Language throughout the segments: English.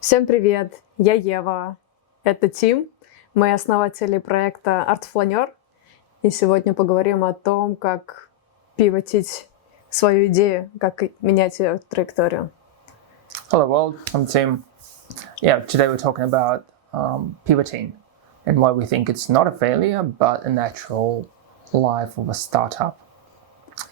Всем привет, я Ева, это Тим, мы основатели проекта Art Flâneur, и сегодня поговорим о том, как пивотить свою идею, как менять ее траекторию. Hello world, I'm Tim. Yeah, today we're talking about pivoting and why we think it's not a failure but a natural life of a startup.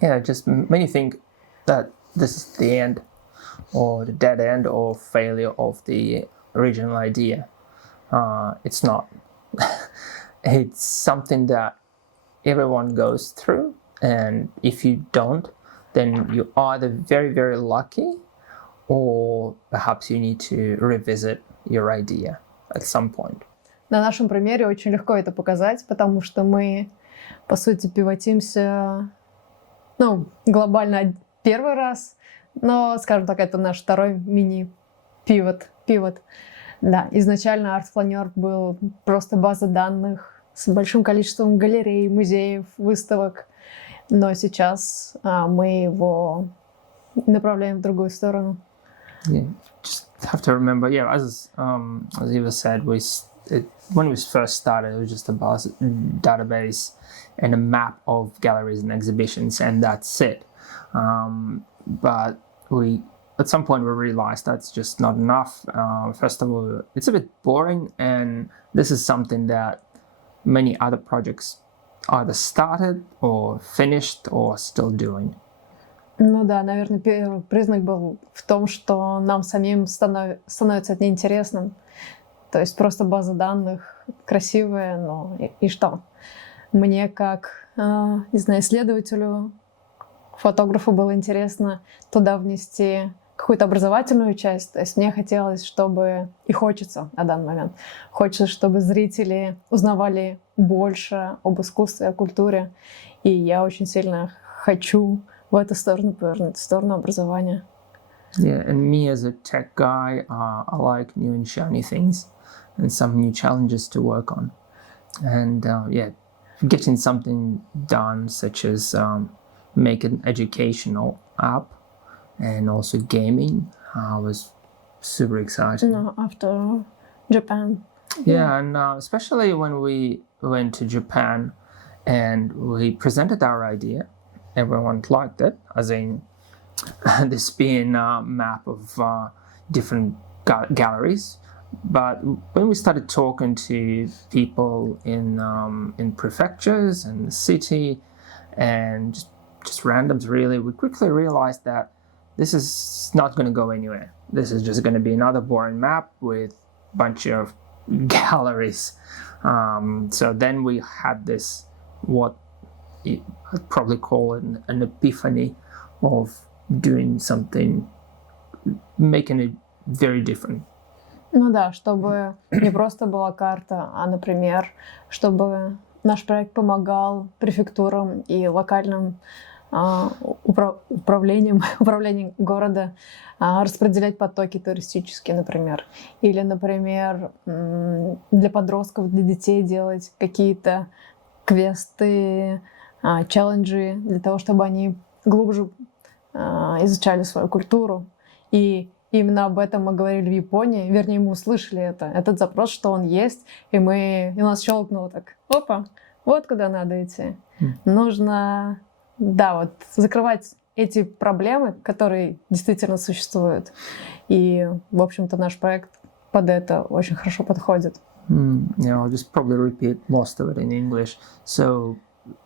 Yeah, just many think that this is the end or the dead end or failure of the original idea. It's not. It's something that everyone goes through, and if you don't, then you're either very, very lucky or perhaps you need to revisit your idea at some point. На нашем примере очень легко это показать, потому что мы, по сути, пивотимся, глобально первый раз, но, скажем так, это наш второй мини-пивот. Да, изначально Art Flâneur был просто база данных с большим количеством галерей, музеев, выставок, но сейчас мы его направляем в другую сторону. Yeah, just have to remember, as Eva said, when we first started, it was just a database and a map of galleries and exhibitions, and that's it. But at some point we realized that's just not enough. First of all, it's a bit boring, and this is something that many other projects either started or finished or still doing. Ну да, наверное, первый признак был в том, что нам самим становится это неинтересным. То есть просто база данных красивая, но и что? Мне как, исследователю, фотографу было интересно туда внести какую-то образовательную часть. То есть мне хотелось, чтобы, и хочется на данный момент, хочется, чтобы зрители узнавали больше об искусстве, о культуре. И я очень сильно хочу в эту сторону повернуть, в сторону образования. Yeah, and me as a tech guy, I like new and shiny things and some new challenges to work on. And getting something done such as make an educational app and also gaming was super exciting. No, after Japan. Yeah, and especially when we went to Japan and we presented our idea, everyone liked it, as in this being a map of different galleries. But when we started talking to people in prefectures and the city and just randoms really, we quickly realized that this is not going to go anywhere. This is just going to be another boring map with a bunch of galleries. So then we had this, what I'd probably call an epiphany of doing something, making it very different. Ну да, чтобы не просто была карта, а, например, чтобы наш проект помогал префектурам и локальным управлением города распределять потоки туристические, например. Или, например, для подростков, для детей делать какие-то квесты, челленджи для того, чтобы они глубже изучали свою культуру. И именно об этом мы говорили в Японии, вернее, мы услышали этот запрос, что он есть, и у нас щелкнуло так, опа, вот куда надо идти. Нужно, закрывать эти проблемы, которые действительно существуют. И, в общем-то, наш проект под это очень хорошо подходит. I'll just probably repeat most of it in English. So,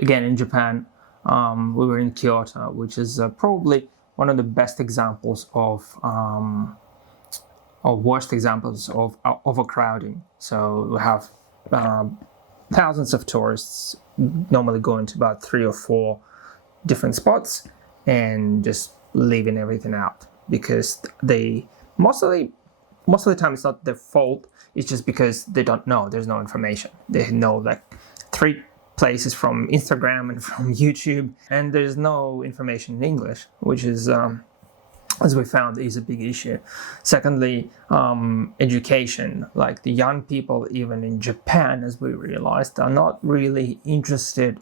again, in Japan, we were in Kyoto, which is probably one of the best examples of, or worst examples of overcrowding. So we have thousands of tourists normally going to about 3 or 4 different spots and just leaving everything out because most of the time it's not their fault. It's just because they don't know. There's no information. They know like 3 places from Instagram and from YouTube, and there's no information in English, which is, as we found, is a big issue. Secondly, education, like the young people, even in Japan, as we realized, are not really interested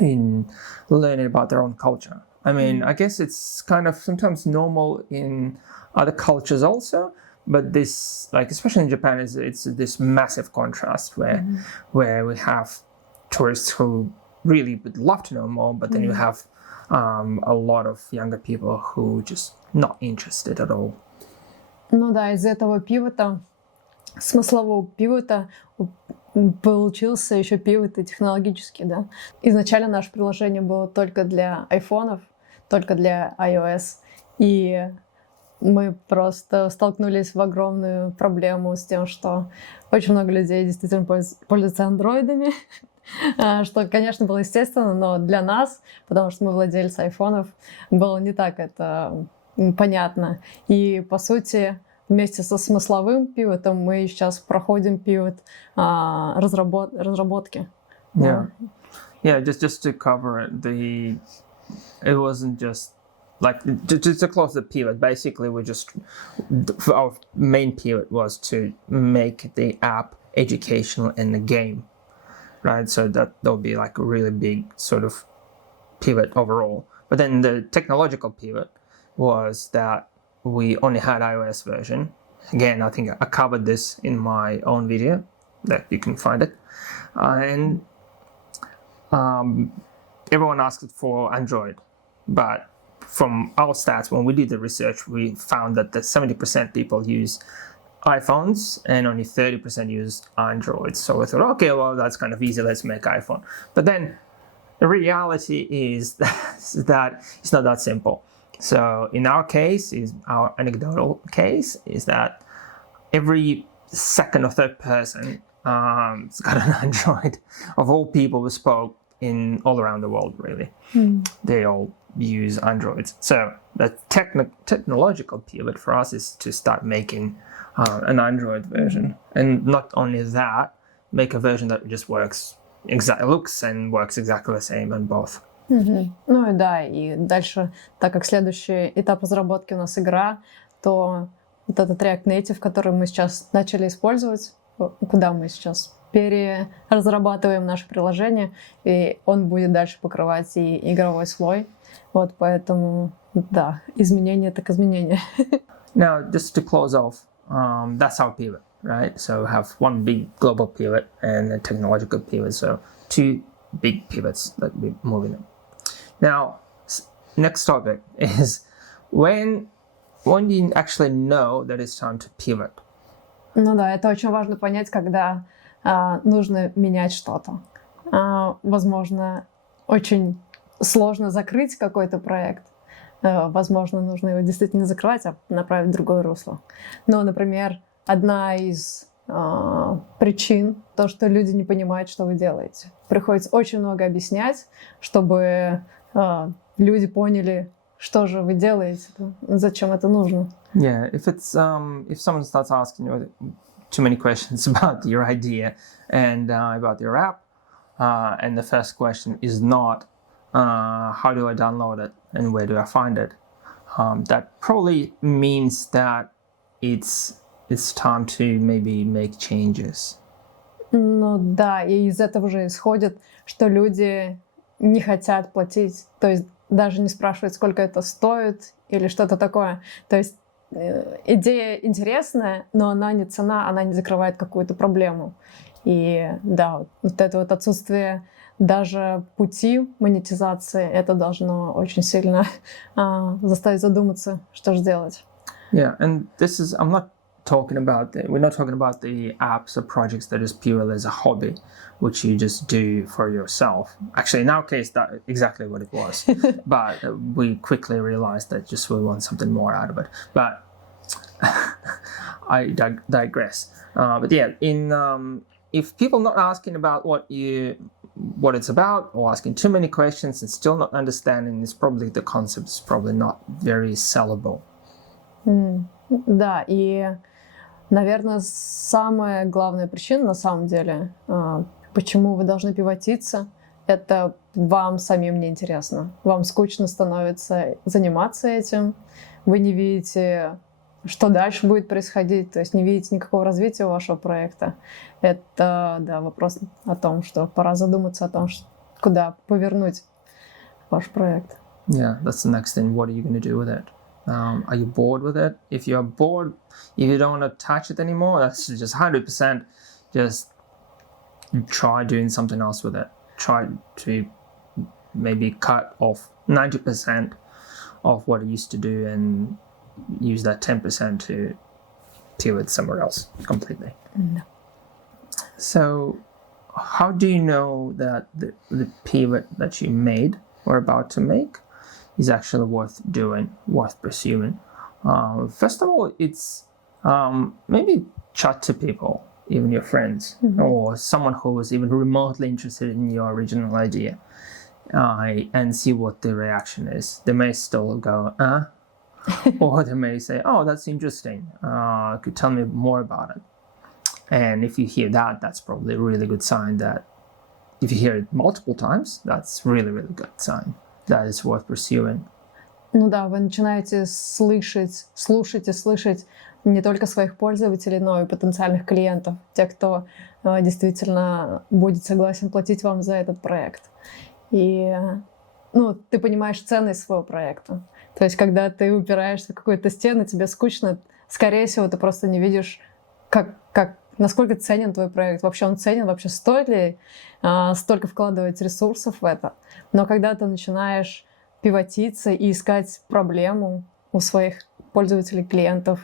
in learning about their own culture. I mean, I guess it's kind of sometimes normal in other cultures also, but this, like especially in Japan, it's this massive contrast where we have tourists who really would love to know more, but then you have a lot of younger people who just not interested at all. Ну да, из этого пивота, смыслового пивота, получился еще пивот и технологический, да. Изначально наше приложение было только для айфонов, только для iOS, и мы просто столкнулись в огромную проблему с тем, что очень много людей действительно пользуются андроидами, что, конечно, было естественно, но для нас, потому что мы владельцы айфонов, было не так это понятно. И, по сути, вместе со смысловым пивотом мы сейчас проходим пивот разработки. Yeah. Yeah, just to cover it, it wasn't just like to close the pivot. Basically, our main pivot was to make the app educational and a game, right? So that'll be like a really big sort of pivot overall. But then the technological pivot was that we only had iOS version. Again, I think I covered this in my own video that you can find it. And everyone asked for Android. But from our stats, when we did the research, we found that 70% people use iPhones and only 30% use Android. So we thought, okay, well, that's kind of easy. Let's make iPhone. But then the reality is that it's not that simple. So in our case, our anecdotal case, is that every second or third person has got an Android. Of all people we spoke in all around the world, really, they all use Androids. So the technological pivot for us is to start making an Android version, and not only that, make a version that just looks and works exactly the same on both. Ну и да, и дальше, так как следующий этап разработки у нас игра, то вот этот React Native, который мы сейчас начали использовать, куда мы сейчас переразрабатываем наше приложение, и он будет дальше покрывать и игровой слой. Вот поэтому, да, изменения так изменения. Now, just to close off, that's our pivot, right? So we have one big global pivot and a technological pivot. So two big pivots that we're moving in. Now, next topic is when do you actually know that it's time to pivot? Ну да, это очень важно понять, когда нужно менять что-то. Возможно, очень сложно закрыть какой-то проект. Возможно, нужно его действительно закрывать, а направить в другое русло. Но, например, одна из причин, то, что люди не понимают, что вы делаете. Приходится очень много объяснять, чтобы люди поняли, что же вы делаете, зачем это нужно. Yeah, if someone starts asking you too many questions about your idea and about your app, and the first question is not how do I download it and where do I find it, that probably means that it's time to maybe make changes. Ну да, и из этого же исходит, что люди не хотят платить, то есть даже не спрашивают, сколько это стоит или что-то такое. То есть идея интересная, но она не цена, она не закрывает какую-то проблему. И да, вот это вот отсутствие даже пути монетизации, это должно очень сильно заставить задуматься, что же делать. Yeah, and we're not talking about the apps or projects that is purely as a hobby, which you just do for yourself. Actually, in our case, that's exactly what it was. But we quickly realized that just we want something more out of it. But I digress. But yeah, if people not asking about what it's about, or asking too many questions and still not understanding, it's probably the concept is probably not very sellable. Да, и, наверное, самая главная причина, на самом деле, почему вы должны пивотиться, это вам самим неинтересно. Вам скучно становится заниматься этим, вы не видите, что дальше будет происходить, то есть не видите никакого развития вашего проекта. Это, да, вопрос о том, что пора задуматься о том, куда повернуть ваш проект. Yeah, that's the next thing. What are you going to do with it? Are you bored with it? If you're bored, if you don't want to touch it anymore, that's just 100% just try doing something else with it. Try to maybe cut off 90% of what it used to do and use that 10% to pivot somewhere else completely. No. So how do you know that the pivot that you made or about to make is actually worth doing, worth pursuing? First of all, it's maybe chat to people, even your friends, or someone who was even remotely interested in your original idea, and see what the reaction is. They may still go, or they may say, oh, that's interesting. Could tell me more about it. And if you hear that, that's probably a really good sign that if you hear it multiple times, that's really, really good sign. That is worth pursuing. Ну да, вы начинаете слушать и слышать не только своих пользователей, но и потенциальных клиентов, тех, кто действительно будет согласен платить вам за этот проект. И ты понимаешь ценность своего проекта. То есть, когда ты упираешься в какую-то стену, тебе скучно, скорее всего, ты просто не видишь, насколько ценен твой проект. Вообще он ценен, вообще стоит ли столько вкладывать ресурсов в это. Но когда ты начинаешь пивотиться и искать проблему у своих пользователей, клиентов,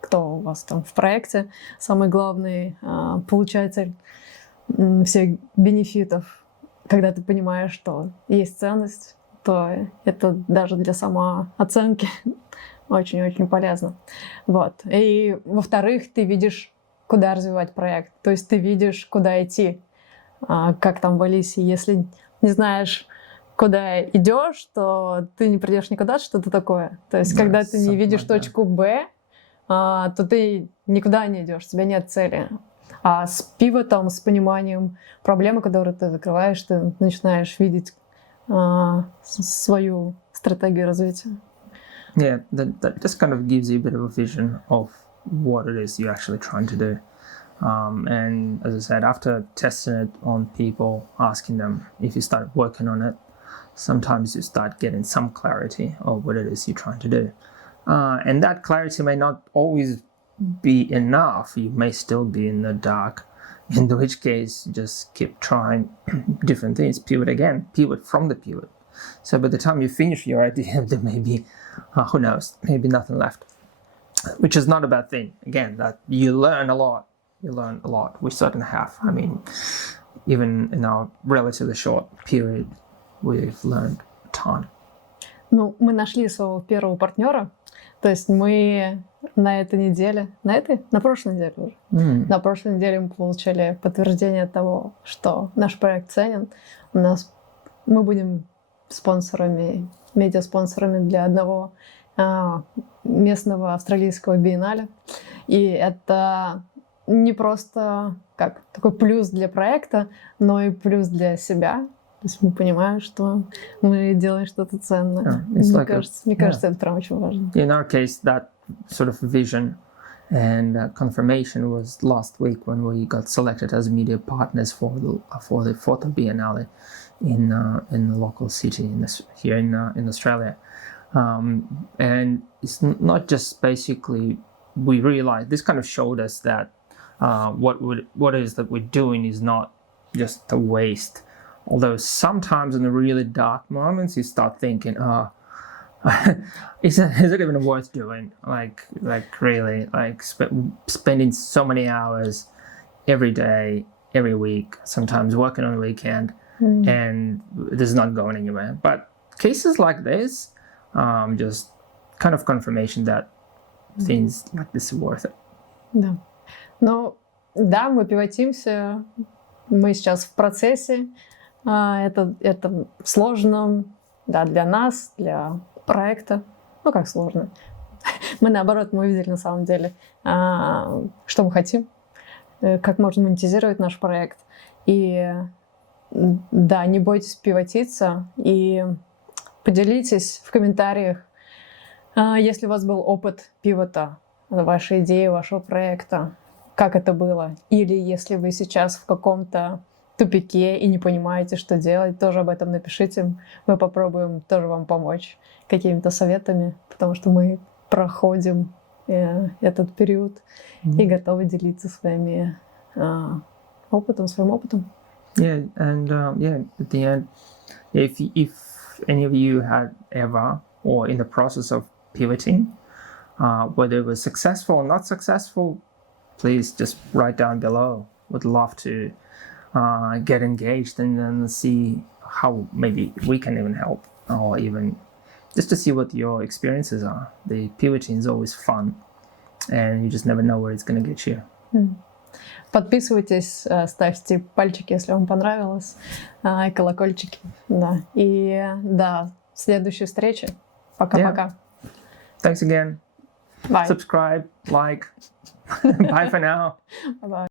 кто у вас там в проекте, самый главный получатель всех бенефитов, когда ты понимаешь, что есть ценность, то это даже для самооценки очень-очень полезно. Вот. И, во-вторых, ты видишь, куда развивать проект. То есть ты видишь, куда идти, как там в Алисе. Если не знаешь, куда идешь, то ты не придешь никуда, что-то такое. То есть, когда ты не видишь точку Б, то ты никуда не идешь, у тебя нет цели. А с пивотом, с пониманием проблемы, которые ты закрываешь, ты начинаешь видеть свою стратегию развития. Yeah, that just kind of gives you a bit of a vision of what it is you're actually trying to do. And as I said, after testing it on people, asking them if you start working on it, sometimes you start getting some clarity of what it is you're trying to do. And that clarity may not always be enough. You may still be in the dark, in which case just keep trying different things, pivot from the pivot. So by the time you finish your idea, there may be, who knows, maybe nothing left, which is not a bad thing. Again, that you learn a lot. We certainly have. I mean, even in our relatively short period, we've learned a ton. Мы нашли своего первого партнера. То есть мы на прошлой неделе уже. На прошлой неделе мы получили подтверждение того, что наш проект ценен. Мы будем медиаспонсорами для одного местного австралийского биеннале. И это не просто как такой плюс для проекта, но и плюс для себя. То есть мы понимаем, что мы делаем что-то ценное. Мне кажется, это прям очень важно. In our case, that sort of vision and confirmation was last week when we got selected as media partners for the Photo Biennale in the local city here in Australia. And it's not just basically, we realized this kind of showed us that what it is that we're doing is not just a waste. Although sometimes in the really dark moments you start thinking, is it even worth doing? Like really, spending so many hours every day, every week, sometimes working on the weekend, and this is not going anywhere. But cases like this, just kind of confirmation that things like this are worth it. Да. Да, мы пивотимся, мы сейчас в процессе. Это сложно, да, для нас, для проекта. Как сложно? Мы, наоборот, мы увидели на самом деле, что мы хотим, как можно монетизировать наш проект. И да, не бойтесь пивотиться и поделитесь в комментариях, если у вас был опыт пивота, вашей идеи, вашего проекта, как это было. Или если вы сейчас в каком-то тупике и не понимаете, что делать, тоже об этом напишите. Мы попробуем тоже вам помочь какими-то советами, потому что мы проходим этот период и готовы делиться своим опытом. Yeah, and at the end, if any of you had ever or in the process of pivoting, whether it was successful or not successful, please just write down below. Would love to get engaged and then see how maybe we can even help, or even just to see what your experiences are. The pivoting is always fun, and you just never know where it's going to get you. Подписывайтесь, ставьте пальчики, если вам понравилось, и колокольчики. Да. И до следующей встречи. Пока-пока. Thanks again. Bye. Subscribe, like. Bye for now. Bye.